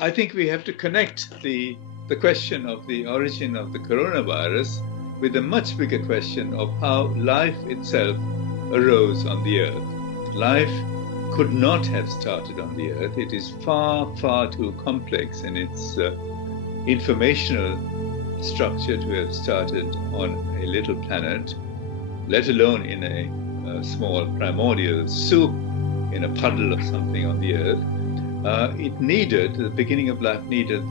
I think we have to connect the question of the origin of the coronavirus with a much bigger question of how life itself arose on the Earth. Life could not have started on the Earth. It is far, far too complex in its informational structure to have started on a little planet, let alone in a small primordial soup in a puddle of something on the Earth. The beginning of life needed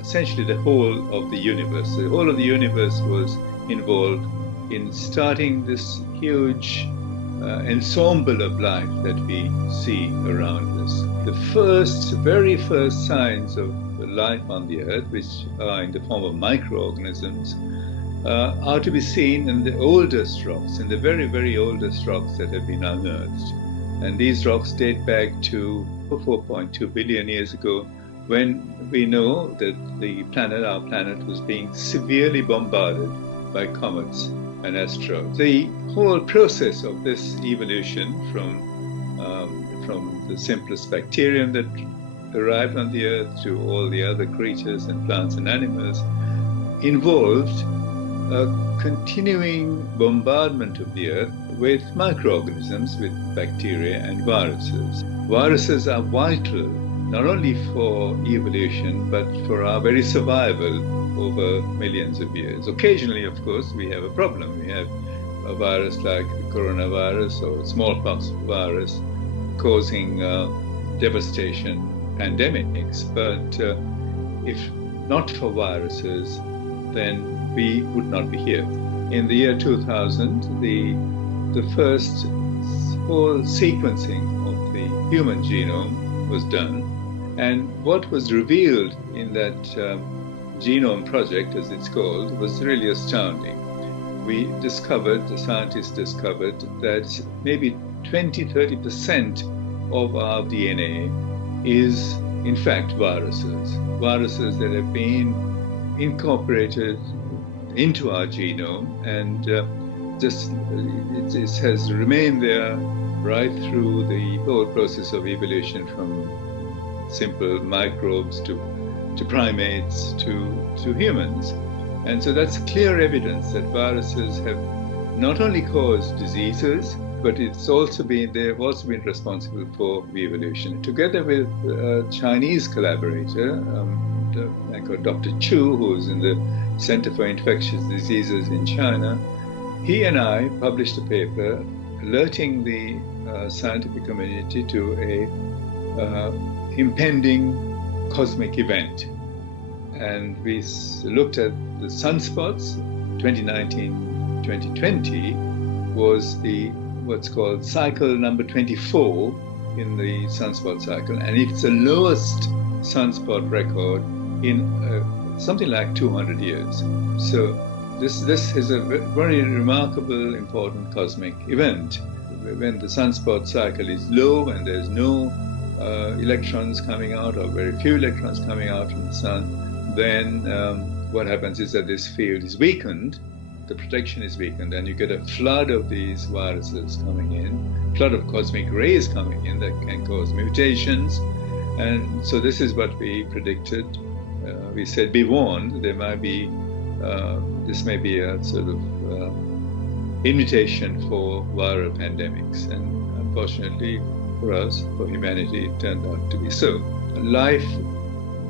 essentially the whole of the universe. The whole of the universe was involved in starting this huge ensemble of life that we see around us. The very first signs of life on the Earth, which are in the form of microorganisms, are to be seen in the oldest rocks, in the very, very oldest rocks that have been unearthed. And these rocks date back to 4.2 billion years ago, when we know that our planet was being severely bombarded by comets and asteroids. The whole process of this evolution from the simplest bacterium that arrived on the Earth to all the other creatures and plants and animals involved a continuing bombardment of the Earth with microorganisms, with bacteria and viruses. Viruses are vital not only for evolution, but for our very survival over millions of years. Occasionally, of course, we have a problem. We have a virus like the coronavirus or smallpox virus causing devastation, pandemics. But if not for viruses, then we would not be here. In the year 2000, the first whole sequencing of the human genome was done. And what was revealed in that genome project, as it's called, was really astounding. The scientists discovered that maybe 20-30% of our DNA is, in fact, viruses that have been incorporated into our genome, and it has remained there right through the whole process of evolution, from simple microbes to primates to humans. And so that's clear evidence that viruses have not only caused diseases, but they've also been responsible for evolution. Together with a Chinese collaborator, Dr. Chu, who's in the Center for Infectious Diseases in China, he and I published a paper alerting the scientific community to a impending cosmic event. And we looked at the sunspots. 2019-2020 was what's called cycle number 24 in the sunspot cycle, and it's the lowest sunspot record in something like 200 years. So this is a very remarkable, important cosmic event. When the sunspot cycle is low and there's no electrons coming out, or very few electrons coming out from the sun, then what happens is that this field is weakened, the protection is weakened, and you get a flood of these viruses coming in, flood of cosmic rays coming in that can cause mutations. And so this is what we predicted. We said, be warned, this may be a sort of invitation for viral pandemics. And unfortunately for us, for humanity, it turned out to be so. Life,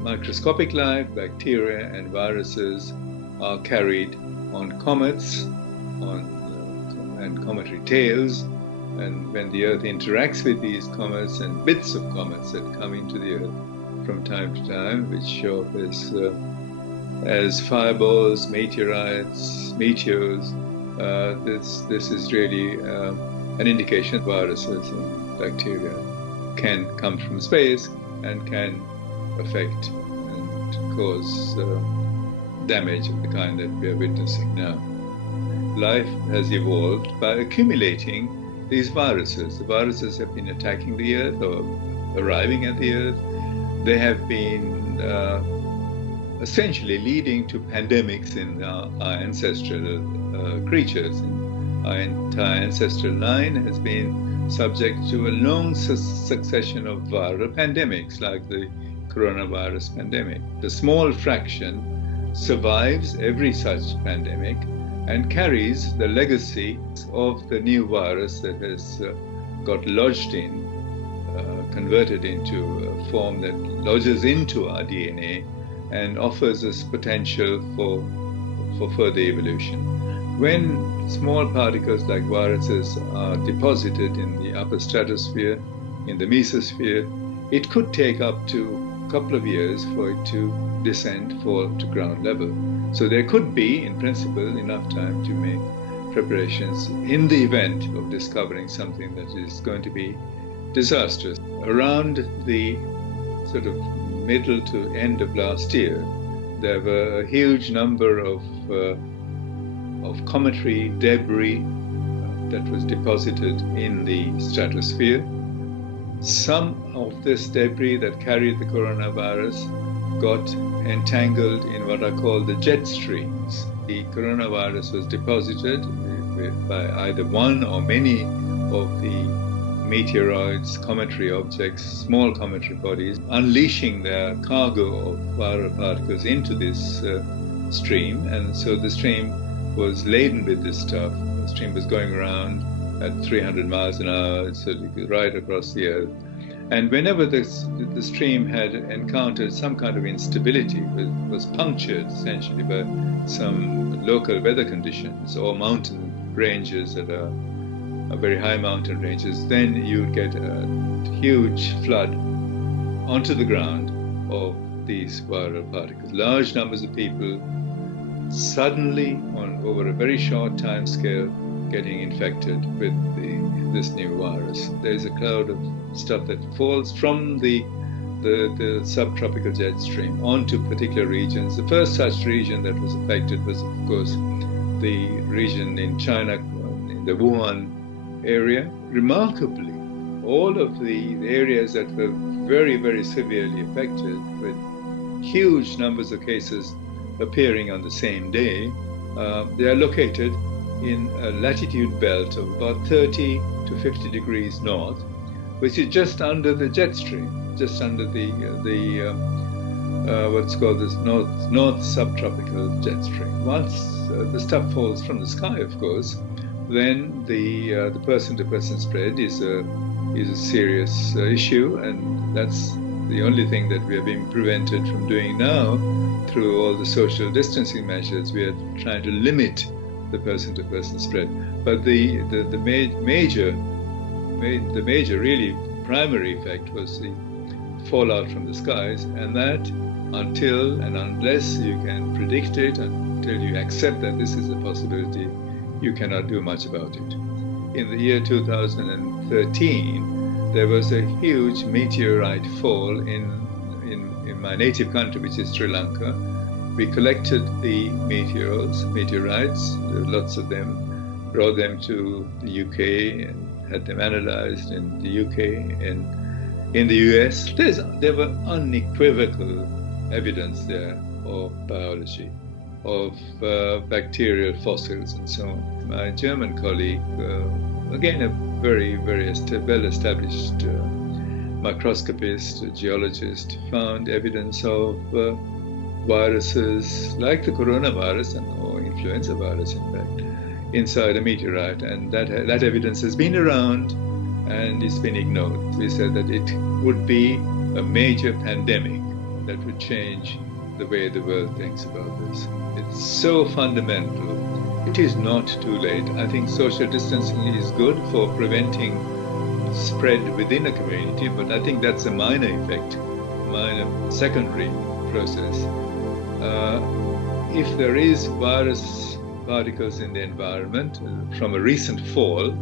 microscopic life, bacteria and viruses are carried on comets and cometary tails. And when the Earth interacts with these comets and bits of comets that come into the Earth from time to time, which show up as fireballs, meteorites, meteors, this is really an indication viruses and bacteria can come from space and can affect and cause damage of the kind that we are witnessing now. Life has evolved by accumulating these viruses. The viruses have been attacking the Earth or arriving at the Earth. They have been essentially leading to pandemics in our ancestral creatures. Our entire ancestral line has been subject to a long succession of viral pandemics, like the coronavirus pandemic. The small fraction survives every such pandemic and carries the legacy of the new virus that has got lodged in, converted into a form that lodges into our DNA and offers us potential for further evolution. When small particles like viruses are deposited in the upper stratosphere, in the mesosphere, it could take up to a couple of years for it to descend, fall to ground level. So there could be, in principle, enough time to make preparations in the event of discovering something that is going to be disastrous. Around the sort of middle to end of last year, there were a huge number of cometary debris that was deposited in the stratosphere. Some of this debris that carried the coronavirus got entangled in what are called the jet streams. The coronavirus was deposited by either one or many of the meteoroids, cometary objects, small cometary bodies, unleashing their cargo of viral particles into this stream. And so the stream was laden with this stuff. The stream was going around at 300 miles an hour, so right across the Earth. And whenever the stream had encountered some kind of instability, was punctured essentially by some local weather conditions or mountain ranges that are very high mountain ranges, then you would get a huge flood onto the ground of these viral particles. Large numbers of people suddenly, over a very short time scale, getting infected with this new virus. There's a cloud of stuff that falls from the subtropical jet stream onto particular regions. The first such region that was affected was, of course, the region in China, in the Wuhan area. Remarkably, all of the areas that were very, very severely affected, with huge numbers of cases appearing on the same day, they are located in a latitude belt of about 30 to 50 degrees north, which is just under the jet stream, just under the what's called this north subtropical jet stream. Once the stuff falls from the sky, of course, then the person-to-person spread is a serious issue, and that's the only thing that we are being prevented from doing now through all the social distancing measures. We are trying to limit the person-to-person spread. But the major, really primary effect was the fallout from the skies, and that until and unless you can predict it, until you accept that this is a possibility, you cannot do much about it. In the year 2013, there was a huge meteorite fall in my native country, which is Sri Lanka. We collected the meteorites, lots of them, brought them to the UK and had them analyzed in the UK and in the US. There were unequivocal evidence there of biology, of bacterial fossils and so on. My German colleague, again a very, very well-established microscopist, geologist, found evidence of viruses like the coronavirus or influenza virus, in fact, inside a meteorite, and that evidence has been around and it's been ignored. We said that it would be a major pandemic that would change the way the world thinks about this. It's so fundamental. It is not too late. I think social distancing is good for preventing spread within a community, but I think that's a minor effect, minor secondary process. If there is virus particles in the environment from a recent fall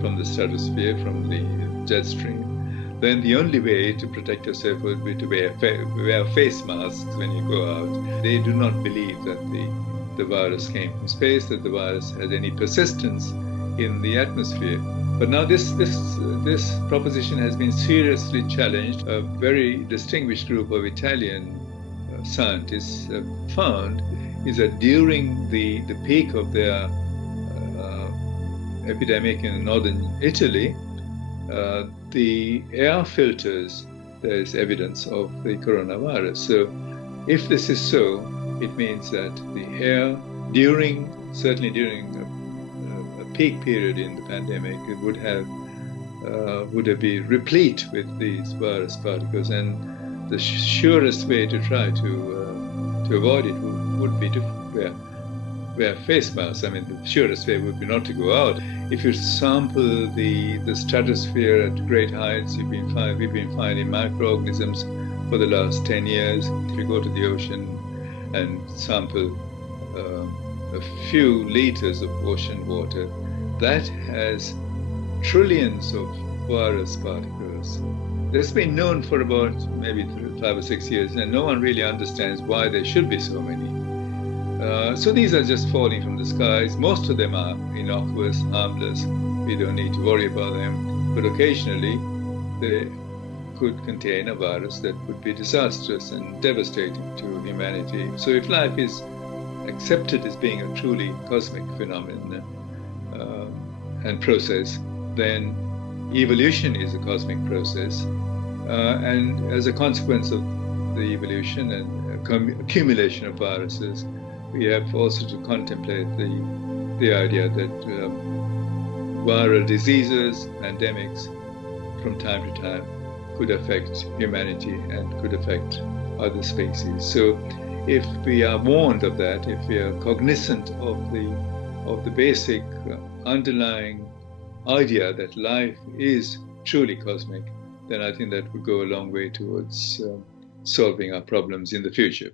from the stratosphere, from the jet stream, then the only way to protect yourself would be to wear face masks when you go out. They do not believe that the virus came from space, that the virus has any persistence in the atmosphere. But now this proposition has been seriously challenged. A very distinguished group of Italian scientists have found is that during the peak of their epidemic in northern Italy, the air filters there is evidence of the coronavirus. So if this is so, it means that the air certainly during a peak period in the pandemic, it would have been replete with these virus particles, and the surest way to try to avoid it would be to wear face masks. I mean, the surest way would be not to go out. If you sample the stratosphere at great heights, we've been finding microorganisms for the last 10 years. If you go to the ocean and sample a few liters of ocean water, that has trillions of virus particles. That's been known for about maybe 5 or 6 years, and no one really understands why there should be so many. So these are just falling from the skies. Most of them are innocuous, harmless. We don't need to worry about them. But occasionally, they could contain a virus that would be disastrous and devastating to humanity. So if life is accepted as being a truly cosmic phenomenon and process, then evolution is a cosmic process. And as a consequence of the evolution and accumulation of viruses, we have also to contemplate the idea that viral diseases, pandemics, from time to time, could affect humanity and could affect other species. So if we are warned of that, if we are cognizant of the basic underlying idea that life is truly cosmic, then I think that would go a long way towards solving our problems in the future.